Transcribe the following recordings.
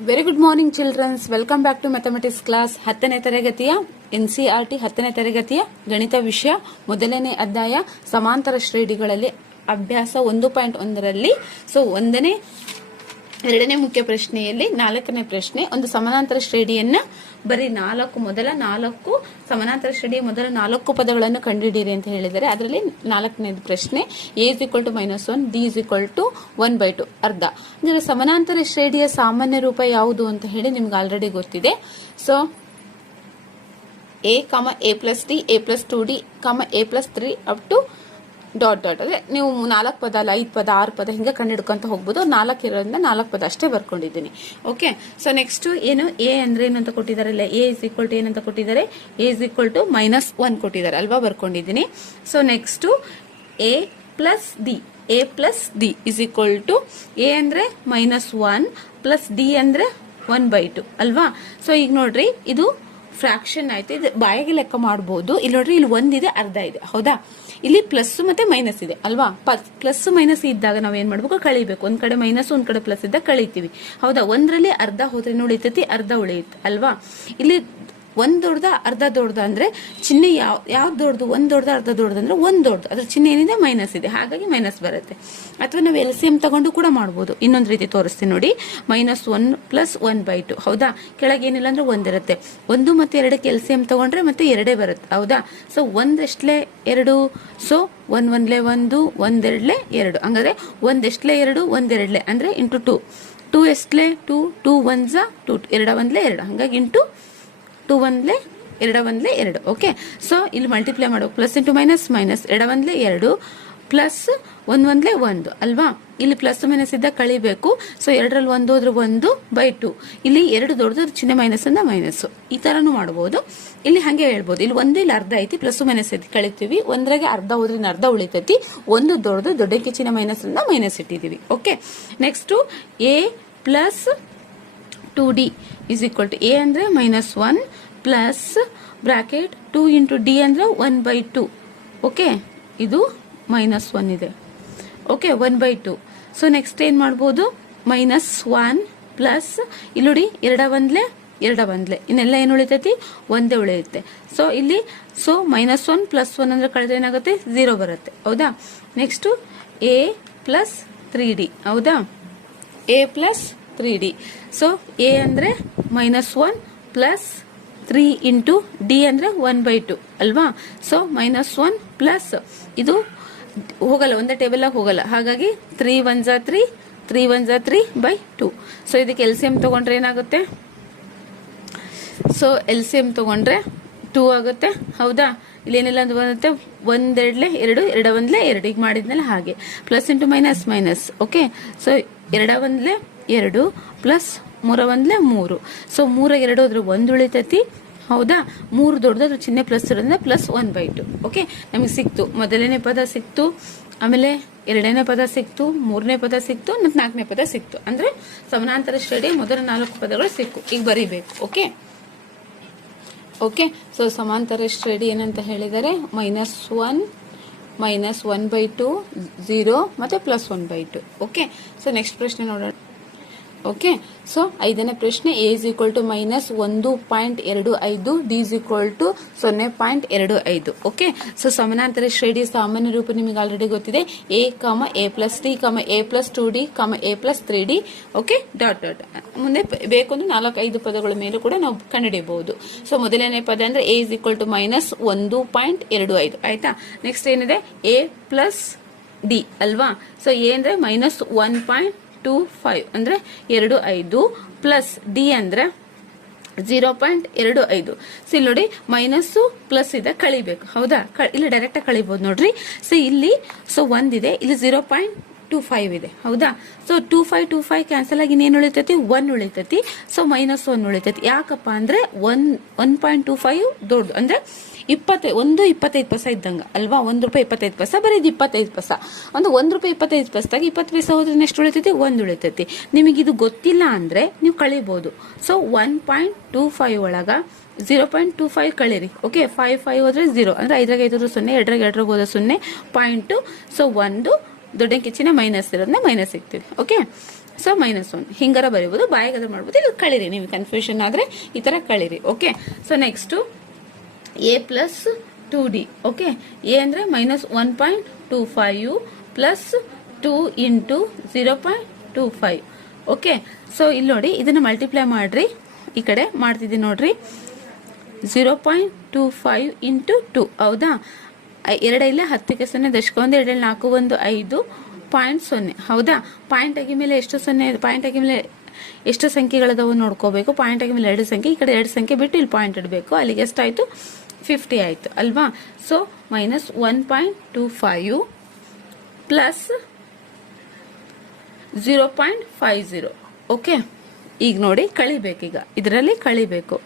Very good morning childrens welcome back to mathematics class ಹತ್ತನೇ ತರಗತಿಯ N C R T ಹತ್ತನೇ ತರಗತಿಯ ಗಣಿತ ವಿಷಯ, ಮೊದಲನೇ ಅಧ್ಯಾಯ, ಸಮಾಂತರ ಶ್ರೇಣಿಗಳಲ್ಲಿ ಅಭ್ಯಾಸ ಒಂದು ಪಾಯಿಂಟ್ ಒಂದರಲ್ಲಿ. ಸೊ ಒಂದನೇ ಎರಡನೇ ಮುಖ್ಯ ಪ್ರಶ್ನೆಯಲ್ಲಿ ನಾಲ್ಕನೇ ಪ್ರಶ್ನೆ, ಒಂದು ಸಮಾನಾಂತರ ಶ್ರೇಣಿಯನ್ನು ಬರೀ ನಾಲ್ಕು ಮೊದಲ, ನಾಲ್ಕು ಸಮಾನಾಂತರ ಶ್ರೇಣಿಯ ಮೊದಲ ನಾಲ್ಕು ಪದಗಳನ್ನು ಕಂಡುಹಿಡಿಯಿರಿ ಅಂತ ಹೇಳಿದರೆ ಅದರಲ್ಲಿ ನಾಲ್ಕನೇದು ಪ್ರಶ್ನೆ A is equal to minus one D is equal to one by two ಅರ್ಧ. ಅಂದರೆ ಸಮಾನಾಂತರ ಶ್ರೇಣಿಯ ಸಾಮಾನ್ಯ ರೂಪ ಯಾವುದು ಅಂತ ಹೇಳಿ ನಿಮ್ಗೆ ಆಲ್ರೆಡಿ ಗೊತ್ತಿದೆ. So A comma A plus D A plus two D comma A plus three up to dot dot ಅಂದರೆ ನೀವು ನಾಲ್ಕು ಪದ ಅಲ್ಲ, ಐದು ಪದ, ಆರು ಪದ ಹಿಂಗೆ ಕಂಡು ಹಿಡ್ಕೊಂತ ಹೋಗ್ಬೋದು. ನಾಲ್ಕು ಇರೋದ್ರಿಂದ ನಾಲ್ಕು ಪದ ಅಷ್ಟೇ ಬರ್ಕೊಂಡಿದ್ದೀನಿ. ಓಕೆ ಸೊ ನೆಕ್ಸ್ಟ್ ಏನು? ಎ ಅಂದ್ರೆ ಏನಂತ ಕೊಟ್ಟಿದ್ದಾರೆ ಇಲ್ಲ ಎ ಇಸ್ ಈಕ್ವಲ್ ಟು ಏನಂತ ಕೊಟ್ಟಿದ್ದಾರೆ? A is equal to minus one ಕೊಟ್ಟಿದ್ದಾರೆ. ಅಲ್ವಾ? ಬರ್ಕೊಂಡಿದ್ದೀನಿ. So next A plus D A plus D is equal to A ಅಂದ್ರೆ ಮೈನಸ್ ಒನ್ ಪ್ಲಸ್ ಡಿ ಅಂದ್ರೆ ಒನ್ ಬೈ ಟು ಅಲ್ವಾ? ಸೊ ಈಗ ನೋಡ್ರಿ, ಇದು ಫ್ರಾಕ್ಷನ್ ಆಯಿತು. ಇದು ಬಾಯಿಗೆ ಲೆಕ್ಕ ಮಾಡ್ಬೋದು. ಇಲ್ಲಿ ನೋಡ್ರಿ, ಇಲ್ಲಿ ಒಂದಿದೆ ಅರ್ಧ ಇದೆ. ಹೌದಾ? ಇಲ್ಲಿ ಪ್ಲಸ್ ಮತ್ತೆ ಮೈನಸ್ ಇದೆ, ಅಲ್ವಾ? ಪ್ಲಸ್ ಮೈನಸ್ ಇದ್ದಾಗ ನಾವು ಏನು ಮಾಡಬೇಕು? ಕಳಿಬೇಕು. ಒಂದು ಕಡೆ ಮೈನಸ್ ಒಂದು ಕಡೆ ಪ್ಲಸ್ ಇದ್ದಾಗ ಕಳಿತೀವಿ. ಹೌದಾ? ಒಂದರಲ್ಲಿ ಅರ್ಧ ಹೋದ್ರೆ ಉಳಿತೈತಿ ಅರ್ಧ ಉಳಿಯುತ್ತೆ, ಅಲ್ವಾ? ಇಲ್ಲಿ ಒಂದ್ ದೊಡ್ಡದ, ಅರ್ಧ ದೊಡ್ಡದ ಅಂದರೆ ಚಿಹ್ನೆ ಯಾವ, ಯಾವ್ದು ದೊಡ್ಡದು? ಒಂದು ದೊಡ್ಡದ, ಅರ್ಧ ದೊಡ್ಡದು ಅಂದರೆ ಒಂದು ದೊಡ್ಡದು. ಅದ್ರ ಚಿಹ್ನೆ ಏನಿದೆ? ಮೈನಸ್ ಇದೆ. ಹಾಗಾಗಿ ಮೈನಸ್ ಬರುತ್ತೆ. ಅಥವಾ ನಾವು ಎಲ್ ಸಿ ಎಂ ತಗೊಂಡು ಕೂಡ ಮಾಡ್ಬೋದು. ಇನ್ನೊಂದು ರೀತಿ ತೋರಿಸ್ತೀನಿ ನೋಡಿ. Minus one plus one by two ಹೌದಾ? ಕೆಳಗೆ ಏನಿಲ್ಲ ಅಂದ್ರೆ ಒಂದಿರುತ್ತೆ ಒಂದು ಮತ್ತೆ ಎರಡಕ್ಕೆ ಎಲ್ ಸಿ ಎಂ ತಗೊಂಡ್ರೆ ಮತ್ತೆ ಎರಡೇ ಬರುತ್ತೆ. ಹೌದಾ? ಸೊ ಒಂದೆಷ್ಟಲೇ ಎರಡು? ಸೊ ಒಂದ್ ಒಂದ್ಲೆ ಒಂದು, ಒಂದೆರಡ್ಲೆ ಎರಡು. ಹಂಗಾದ್ರೆ ಒಂದೆಷ್ಟಲೇ ಎರಡು, ಒಂದೆರಡ್ಲೆ ಅಂದರೆ ಇಂಟು ಟು. ಟು ಎಷ್ಟಲೇ? ಟೂ ಟೂ ಒನ್ ಝ ಟೂ, ಎರಡ ಒಂದ್ಲೆ ಎರಡು. ಹಂಗಾಗಿ ಇಂಟು ಟೂ ಒಂದ್ಲೆ ಎರಡ ಒಂದ್ಲೆ ಎರಡು ಓಕೆ ಸೊ ಇಲ್ಲಿ ಮಲ್ಟಿಪ್ಲೈ ಮಾಡೋ ಪ್ಲಸ್ ಇಂಟು ಮೈನಸ್ ಮೈನಸ್ ಎರಡ ಒಂದ್ಲೆ ಎರಡು ಪ್ಲಸ್ ಒಂದ್ ಒಂದ್ಲೆ ಒಂದು, ಅಲ್ವಾ? ಇಲ್ಲಿ ಪ್ಲಸ್ ಮೈನಸ್ ಇದ್ದ ಕಳಿಬೇಕು. ಸೊ ಎರಡರಲ್ಲಿ ಒಂದು ಹೋದ್ರೆ ಒಂದು ಬೈ ಟು ಇಲ್ಲಿ ಎರಡು ದೊಡ್ಡದು ಚಿಹ್ನೆ ಮೈನಸ್ ಅಂದ ಮೈನಸ್ ಈ ತರನು ಮಾಡಬಹುದು ಇಲ್ಲಿ ಹಂಗೆ ಹೇಳ್ಬೋದು. ಇಲ್ಲಿ ಒಂದು ಇಲ್ಲಿ ಅರ್ಧ ಐತಿ ಪ್ಲಸ್ ಮೈನಸ್ ಐತಿ ಕಳಿತೀವಿ. ಒಂದ್ರಾಗೆ ಅರ್ಧ ಹೋದ್ರೆ ಇನ್ನು ಅರ್ಧ ಉಳಿತೈತಿ. ಒಂದು ದೊಡ್ಡದು ದೊಡ್ಡಕ್ಕೆ ಚಿಹ್ನೆ ಮೈನಸ್ ಇಂದ minus ಇಟ್ಟಿದೀವಿ okay next A plus two D is equal to A ಅಂದರೆ minus one plus bracket two into D ಅಂದರೆ ಒನ್ ಬೈ ಟು ಓಕೆ ಇದು ಮೈನಸ್ ಒನ್ ಇದೆ. Okay one by two so next ಏನು ಮಾಡ್ಬೋದು? Minus one plus ಇಲ್ಲುಡಿ ಎರಡ ಒಂದ್ಲೆ ಎರಡ ಒಂದ್ಲೆ. ಇನ್ನೆಲ್ಲ ಏನು ಉಳಿತೈತಿ? ಒಂದೇ ಉಳಿಯುತ್ತೆ. ಸೊ ಇಲ್ಲಿ so minus one plus one ಅಂದರೆ ಕಳೆದ್ರೆ ಏನಾಗುತ್ತೆ? ಝೀರೋ ಬರುತ್ತೆ. ಹೌದಾ? Next A plus three D ಹೌದಾ? A plus three D so A ಅಂದರೆ minus one plus three into D ಅಂದರೆ ಒನ್ ಬೈ ಟು ಅಲ್ವಾ? ಸೊ ಮೈನಸ್ ಒನ್ ಪ್ಲಸ್ ಇದು ಹೋಗಲ್ಲ, ಒಂದೇ ಟೇಬಲಾಗ ಹೋಗಲ್ಲ. ಹಾಗಾಗಿ ತ್ರೀ ಒನ್ ಜಾ ತ್ರೀ ತ್ರೀ ಒನ್ ಜಾ ತ್ರೀ ಬೈ ಟು ಸೊ ಇದಕ್ಕೆ ಎಲ್ ಸಿ ಎಂ ತೊಗೊಂಡ್ರೆ ಏನಾಗುತ್ತೆ? ಸೊ ಎಲ್ ಸಿ ಎಂ ತೊಗೊಂಡ್ರೆ ಟೂ ಆಗುತ್ತೆ. ಹೌದಾ? ಇಲ್ಲೇನಿಲ್ಲ ಅಂತ ಬರುತ್ತೆ ಒಂದೆರಡಲೆ ಎರಡು, ಎರಡ ಒಂದ್ಲೆ ಎರಡು. ಈಗ ಮಾಡಿದ್ನಲ್ಲ ಹಾಗೆ. Plus into minus minus okay so ಎರಡ ಒಂದ್ಲೆ ಎರಡು ಪ್ಲಸ್ ಮೂರ ಒಂದ್ಲೆ ಮೂರು. ಸೊ ಮೂರ ಎರಡು ಅದ್ರ ಒಂದು ಉಳಿತೈತಿ. ಹೌದಾ? ಮೂರು ದೊಡ್ಡದಾದ್ರೆ ಚಿಹ್ನೆ ಪ್ಲಸ್ ಇರೋದ್ರಿಂದ plus one by two. Okay ನಮಗೆ ಸಿಕ್ತು. ಮೊದಲನೇ ಪದ ಸಿಕ್ತು. ಆಮೇಲೆ ಎರಡನೇ ಪದ ಸಿಕ್ತು. ಮೂರನೇ ಪದ ಸಿಕ್ತು. ಮತ್ತು ನಾಲ್ಕನೇ ಪದ ಸಿಕ್ತು. ಅಂದರೆ ಸಮಾನಾಂತರ ಶ್ರೇಣಿ ಮೊದಲ ನಾಲ್ಕು ಪದಗಳು ಸಿಕ್ಕು. ಈಗ ಬರೀಬೇಕು. ಓಕೆ ಓಕೆ ಸೊ ಸಮಾಂತರ ಶ್ರೇಣಿ ಏನಂತ ಹೇಳಿದರೆ minus one minus one by two zero ಮತ್ತು plus one by two okay so next ಪ್ರಶ್ನೆ ನೋಡೋಣ. ಓಕೆ ಸೊ ಐದನೇ ಪ್ರಶ್ನೆ a is equal to minus ಒಂದು ಪಾಯಿಂಟ್ ಎರಡು ಐದು ಡಿ ಇಸ್ ಈಕ್ವಲ್ ಟು ಸೊನ್ನೆ ಪಾಯಿಂಟ್ ಎರಡು ಐದು. ಓಕೆ ಸೊ ಸಮಾನಾಂತರ ಶ್ರೇಣಿ ಸಾಮಾನ್ಯ ರೂಪ ನಿಮಗೆ ಆಲ್ರೆಡಿ ಗೊತ್ತಿದೆ. A comma a plus d comma a plus two d comma a plus three d okay dot dot ಮುಂದೆ ಬೇಕು ಅಂದ್ರೆ ನಾಲ್ಕು ಐದು ಪದಗಳ ಮೇಲೆ ಕೂಡ ನಾವು ಕಂಡುಹಿಡಿಯಬಹುದು. ಸೊ ಮೊದಲನೇ ಪದ ಅಂದ್ರೆ a is equal to minus ಒಂದು ಪಾಯಿಂಟ್ ಎರಡು ಐದು. ಆಯ್ತಾ? ನೆಕ್ಸ್ಟ್ ಏನಿದೆ? ಎ ಪ್ಲಸ್ ಡಿ ಅಲ್ವಾ? ಸೊ ಎ ಅಂದ್ರೆ minus one point two five ಅಂದ್ರೆ ಎರಡು ಐದು ಪ್ಲಸ್ ಡಿ ಅಂದ್ರೆ ಜೀರೋ ಪಾಯಿಂಟ್ ಎರಡು ಐದು. ಸೊ ಇಲ್ಲಿ ನೋಡಿ, ಮೈನಸ್ಸು ಪ್ಲಸ್ ಇದೆ, ಕಳಿಬೇಕು. ಹೌದಾ? ಇಲ್ಲಿ ಡೈರೆಕ್ಟಾಗಿ ಕಳಿಬಹುದು ನೋಡ್ರಿ. ಸೊ ಇಲ್ಲಿ ಸೊ ಒಂದಿದೆ. ಇಲ್ಲಿ ಝೀರೋ ಪಾಯಿಂಟ್ ಟೂ ಫೈವ್ ಇದೆ. ಹೌದಾ? So two five two five cancel ಆಗಿ ಇನ್ನೇನು ಉಳಿತೈತಿ? ಒನ್ ಉಳಿತೈತಿ. ಸೊ ಮೈನಸ್ ಒನ್ ಉಳಿತೈತಿ. ಯಾಕಪ್ಪ ಅಂದ್ರೆ one one point two five ದೊಡ್ಡ, ಅಂದ್ರೆ ಇಪ್ಪತ್ತೈ, ಒಂದು ಇಪ್ಪತ್ತೈದು ಪೈಸ ಇದ್ದಂಗ, ಅಲ್ವಾ? ಒಂದು ರೂಪಾಯಿ ಇಪ್ಪತ್ತೈದು ಪೈಸ, ಬರೀ ಇದು ಇಪ್ಪತ್ತೈದು ಪೈಸ. ಅಂದ್ರೆ ಒಂದು ರೂಪಾಯಿ ಇಪ್ಪತ್ತೈದು ಪೈಸದಾಗ ಇಪ್ಪತ್ತು ಪೈಸ ಹೋದ್ರೆ ಎಷ್ಟು ಉಳಿತೈತಿ? ಒಂದು ಉಳಿತೈತಿ. ನಿಮಗೆ ಇದು ಗೊತ್ತಿಲ್ಲ ಅಂದ್ರೆ ನೀವು ಕಳಿಬಹುದು so one point two five ಒಳಗ ಝೀರೋ ಪಾಯಿಂಟ್ ಟೂ ಫೈವ್ ಕಳೀರಿ. ಓಕೆ ಫೈವ್ ಫೈವ್ ಹೋದ್ರೆ ಝೀರೋ ಅಂದ್ರೆ ಐದ್ರಾಗ ಐದು ಸೊನ್ನೆ, ಎರಡ್ರಾಗ ಎರಡ್ರಾಗ ಹೋದ್ರೆ ಸೊನ್ನೆ ಪಾಯಿಂಟು ಸೊ ಒಂದು ದೊಡ್ಡ ಕಿಚ್ಚಿನ ಮೈನಸ್ ಇರೋದನ್ನ ಮೈನಸ್ ಸಿಗ್ತೀವಿ ಓಕೆ ಸೊ ಮೈನಸ್ ಒನ್ ಹಿಂಗಾರ ಬರೀಬೋದು, ಬಾಯಿಗಾದ್ರೆ ಮಾಡ್ಬೋದು. ಇದು ಕಳೀರಿ ನೀವು ಕನ್ಫ್ಯೂಷನ್ ಆದರೆ ಈ ಥರ ಕಳೀರಿ okay so next a plus two d okay a ಅಂದರೆ minus one point two five plus two into zero point two five okay so ಇಲ್ಲಿ ನೋಡಿ, ಇದನ್ನು ಮಲ್ಟಿಪ್ಲೈ ಮಾಡಿರಿ. ಈ ಕಡೆ ಮಾಡ್ತಿದ್ದೀನಿ ನೋಡ್ರಿ. Zero point two five into two ಹೌದಾ? ಎರಡೈಲೆ ಹತ್ತಕ್ಕೆ ಸೊನ್ನೆ ದಶಕ ಒಂದು ಎರಡಲ್ಲಿ ನಾಲ್ಕು, ಒಂದು, ಐದು, ಪಾಯಿಂಟ್ ಸೊನ್ನೆ. ಹೌದಾ? ಪಾಯಿಂಟ್ ಆಗಿ ಮೇಲೆ ಎಷ್ಟು ಸೊನ್ನೆ, ಪಾಯಿಂಟ್ ಆಗಿ ಮೇಲೆ ಎಷ್ಟು ಸಂಖ್ಯೆಗಳದಾವು ನೋಡ್ಕೋಬೇಕು? ಪಾಯಿಂಟ್ ಆಗಿ ಮೇಲೆ ಎರಡು ಸಂಖ್ಯೆ, ಈ ಕಡೆ ಎರಡು ಸಂಖ್ಯೆ ಬಿಟ್ಟು ಇಲ್ಲಿ ಪಾಯಿಂಟ್ ಇಡಬೇಕು. ಅಲ್ಲಿಗೆ ಎಷ್ಟಾಯಿತು? ಫಿಫ್ಟಿ ಆಯಿತು, ಅಲ್ವಾ? So minus one point two five plus zero point five zero okay ಈಗ ನೋಡಿ, ಕಳಿಬೇಕೀಗ. ಇದರಲ್ಲಿ ಕಳಿಬೇಕು.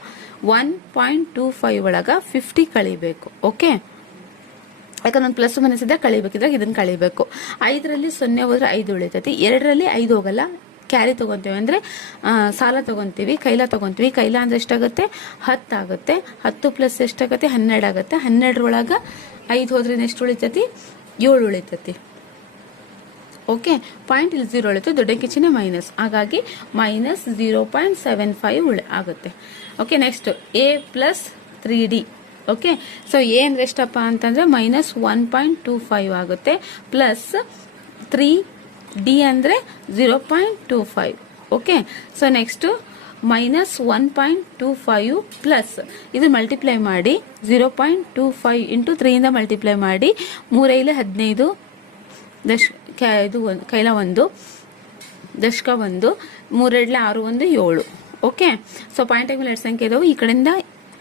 ಒನ್ ಪಾಯಿಂಟ್ ಟೂ ಫೈವ್ ಒಳಗ ಫಿಫ್ಟಿ ಕಳಿಬೇಕು. ಓಕೆ ಯಾಕಂದ್ರೆ ಒಂದು ಪ್ಲಸ್ ಮೈನಸ್ ಇದ್ರೆ ಕಳಿಬೇಕಿದ್ರಾಗ ಇದನ್ನ ಕಳಿಬೇಕು. ಐದರಲ್ಲಿ ಸೊನ್ನೆ ಹೋದ್ರೆ ಐದು ಉಳಿತೈತಿ. ಎರಡರಲ್ಲಿ ಐದು ಹೋಗಲ್ಲ. ಕ್ಯಾರಿ ತಗೊಂತೀವಿ ಅಂದರೆ ಸಾಲ ತಗೊಂತೀವಿ, ಕೈಲ ತಗೊಂತೀವಿ. ಕೈಲ ಅಂದ್ರೆ ಎಷ್ಟಾಗುತ್ತೆ? ಹತ್ತು ಆಗುತ್ತೆ. ಹತ್ತು ಪ್ಲಸ್ ಎಷ್ಟಾಗುತ್ತೆ? ಹನ್ನೆರಡು ಆಗುತ್ತೆ. ಹನ್ನೆರಡರೊಳಗೆ ಐದು ಹೋದ್ರೆ ಎಷ್ಟು ಉಳಿತೈತಿ? ಏಳು ಉಳಿತೈತಿ. ಓಕೆ ಪಾಯಿಂಟ್ ಇಲ್ಲಿ ಝೀರೋ ಉಳಿತು. ದೊಡ್ಡ ಕಿಚಿನ ಮೈನಸ್ ಹಾಗಾಗಿ minus zero point seven five ಉಳಿ ಆಗುತ್ತೆ. Okay next a plus three d okay so ಏನು ಎಷ್ಟಪ್ಪ ಅಂತಂದ್ರೆ minus one point two five ಆಗುತ್ತೆ. ಪ್ಲಸ್ ತ್ರೀ ಡಿ ಅಂದ್ರೆ zero point two five okay so next minus one point two five plus ಇದು multiply ಮಾಡಿ zero point two five into ತ್ರೀಯಿಂದ multiply ಮಾಡಿ ಮೂರೈಲೆ ಹದಿನೈದು ದಶ ಇದು ಒಂದು ಕೈಲ ಒಂದು ದಶಕ ಒಂದು ಮೂರೆಡ್ಲೆ ಆರು ಒಂದು ಏಳು. ಓಕೆ ಸೊ ಪಾಯಿಂಟ್ ಆಗಿ ಎರಡು ಸಂಖ್ಯೆ ಇದಾವೆ. ಈ ಕಡೆಯಿಂದ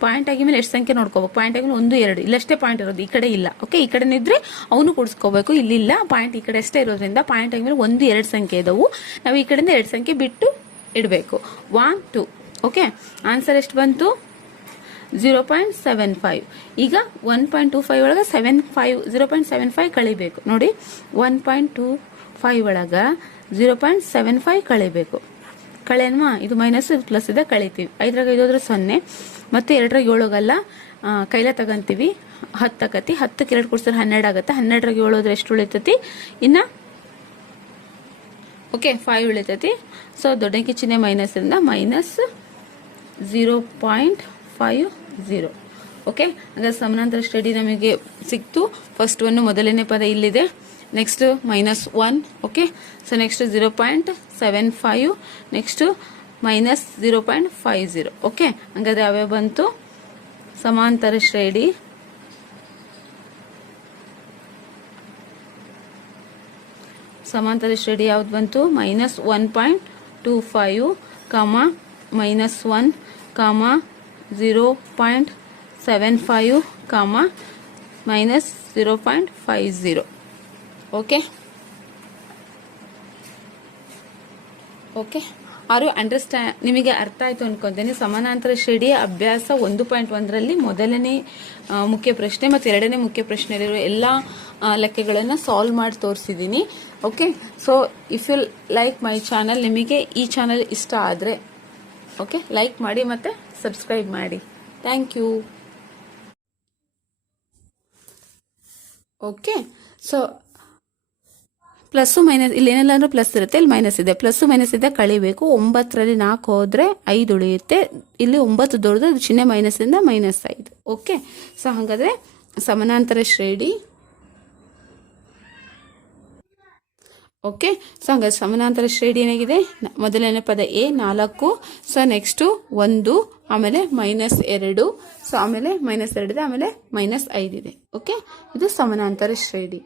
ಪಾಯಿಂಟ್ ಆಗಿ ಮೇಲೆ ಎಷ್ಟು ಸಂಖ್ಯೆ ನೋಡ್ಕೋಬೇಕು? ಪಾಯಿಂಟ್ ಆಗಿ ಒಂದು, ಎರಡು. ಇಲ್ಲಷ್ಟೇ ಪಾಯಿಂಟ್ ಇರೋದು. ಈ ಕಡೆ ಇಲ್ಲ. ಓಕೆ ಈ ಕಡೆ ಇದ್ರೆ ಅವನು ಕೂಡಿಸ್ಕೋಬೇಕು. ಇಲ್ಲಿಲ್ಲ ಪಾಯಿಂಟ್ ಈ ಕಡೆ ಅಷ್ಟೇ ಇರೋದ್ರಿಂದ ಪಾಯಿಂಟ್ ಆಗಿ ಮೇಲೆ ಒಂದು, ಎರಡು ಸಂಖ್ಯೆ ಇದಾವು. ನಾವು ಈ ಕಡೆಯಿಂದ ಎರಡು ಸಂಖ್ಯೆ ಬಿಟ್ಟು ಇಡಬೇಕು. ಒನ್ ಟು ಓಕೆ ಆನ್ಸರ್ ಎಷ್ಟು ಬಂತು? ಝೀರೋ ಪಾಯಿಂಟ್ ಸೆವೆನ್ ಫೈವ್ ಈಗ ಒನ್ ಪಾಯಿಂಟ್ ಟೂ ಫೈವ್ ಒಳಗೆ seven five zero point seven five ಕಳಿಬೇಕು. ನೋಡಿ. ಒನ್ ಪಾಯಿಂಟ್ ಟೂ ಫೈವ್ ಒಳಗೆ ಝೀರೋ ಪಾಯಿಂಟ್ ಸೆವೆನ್ ಫೈವ್ ಕಳಿಬೇಕು. ಕಳೆಯನ್ವಾ ಇದು ಮೈನಸ್ ಪ್ಲಸ್ ಇದೆ, ಕಳಿತೀವಿ. ಐದರಾಗ ಇದಾದ್ರೆ ಸೊನ್ನೆ. ಮತ್ತು ಎರಡರಾಗ ಏಳೋಗಲ್ಲ. ಕೈಲ ತಗೊಂತೀವಿ. ಹತ್ತು ತಗತಿ. ಹತ್ತಕ್ಕೆ ಎರಡು ಕೊಡ್ಸಿದ್ರೆ ಹನ್ನೆರಡು ಆಗುತ್ತೆ. ಹನ್ನೆರಡರಾಗ ಏಳೋದ್ರೆ ಎಷ್ಟು ಉಳಿತೈತಿ? ಇನ್ನು ಓಕೆ ಫೈವ್ ಉಳಿತೈತಿ. ಸೊ ದೊಡ್ಡ ಕಿಚ್ಚಿನ ಮೈನಸ್ ಇಂದ minus zero point five zero okay ಹಾಗಾದ್ರೆ ಸಮಾನಾಂತರ ಸ್ಟಡಿ ನಮಗೆ ಸಿಕ್ತು. ಫಸ್ಟ್ ಒನ್ ಮೊದಲನೇ ಪದ ಇಲ್ಲಿದೆ. Next minus one okay so next zero point seven five next minus zero point five zero. Okay? ಹಂಗಾದ್ರೆ ಅವೇ ಬಂತು. ಸಮಾಂತರ ಶ್ರೇಡಿ ಸಮಾಂತರ ಶ್ರೇಣಿ ಯಾವ್ದು ಬಂತು? Minus one point two five comma minus one comma zero point seven five comma minus zero point five zero okay? Okay? ಆರು ಅಂಡರ್ಸ್ಟ್ಯಾಂಡ್ ನಿಮಗೆ ಅರ್ಥ ಆಯಿತು ಅನ್ಕೊಂತೇನೆ. ಸಮಾನಾಂತರ ಶ್ರೇಣಿಯ ಅಭ್ಯಾಸ ಒಂದು ಪಾಯಿಂಟ್ ಒಂದರಲ್ಲಿ ಮೊದಲನೇ ಮುಖ್ಯ ಪ್ರಶ್ನೆ ಮತ್ತು ಎರಡನೇ ಮುಖ್ಯ ಪ್ರಶ್ನೆಯಲ್ಲಿರೋ ಎಲ್ಲ ಲೆಕ್ಕಗಳನ್ನು ಸಾಲ್ವ್ ಮಾಡಿ ತೋರಿಸಿದ್ದೀನಿ. Okay so if you like my channel ನಿಮಗೆ ಈ ಚಾನಲ್ ಇಷ್ಟ ಆದರೆ ಓಕೆ ಲೈಕ್ ಮಾಡಿ ಮತ್ತು ಸಬ್ಸ್ಕ್ರೈಬ್ ಮಾಡಿ. Thank you okay so plus minus, ಇಲ್ಲಿ ಏನೆಲ್ಲ ಅಂದ್ರೆ ಪ್ಲಸ್ ಇರುತ್ತೆ, ಇಲ್ಲಿ ಮೈನಸ್ ಇದೆ. ಪ್ಲಸ್ಸು ಮೈನಸ್ ಇದೆ ಕಳಿಬೇಕು ಒಂಬತ್ತರಲ್ಲಿ ನಾಲ್ಕು ಹೋದ್ರೆ ಐದು ಉಳಿಯುತ್ತೆ. ಇಲ್ಲಿ ಒಂಬತ್ತು ದೊಡ್ಡದು, ಅದು ಚಿಹ್ನೆ ಮೈನಸ್ ಇಂದ ಮೈನಸ್ ಐದು. ಓಕೆ ಸೊ ಹಾಗಾದರೆ ಸಮಾನಾಂತರ ಶ್ರೇಣಿ. ಓಕೆ ಸೊ ಹಂಗಾದ್ರೆ ಸಮಾನಾಂತರ ಶ್ರೇಣಿ ಏನಾಗಿದೆ? ಮೊದಲನೇ ಪದ ಎ, ನಾಲ್ಕು. ಸೊ ನೆಕ್ಸ್ಟು ಒಂದು, ಆಮೇಲೆ ಮೈನಸ್ ಎರಡು. ಸೊ ಆಮೇಲೆ ಮೈನಸ್ ಎರಡಿದೆ ಆಮೇಲೆ ಮೈನಸ್ ಐದಿದೆ ಓಕೆ ಇದು ಸಮಾನಾಂತರ ಶ್ರೇಣಿ.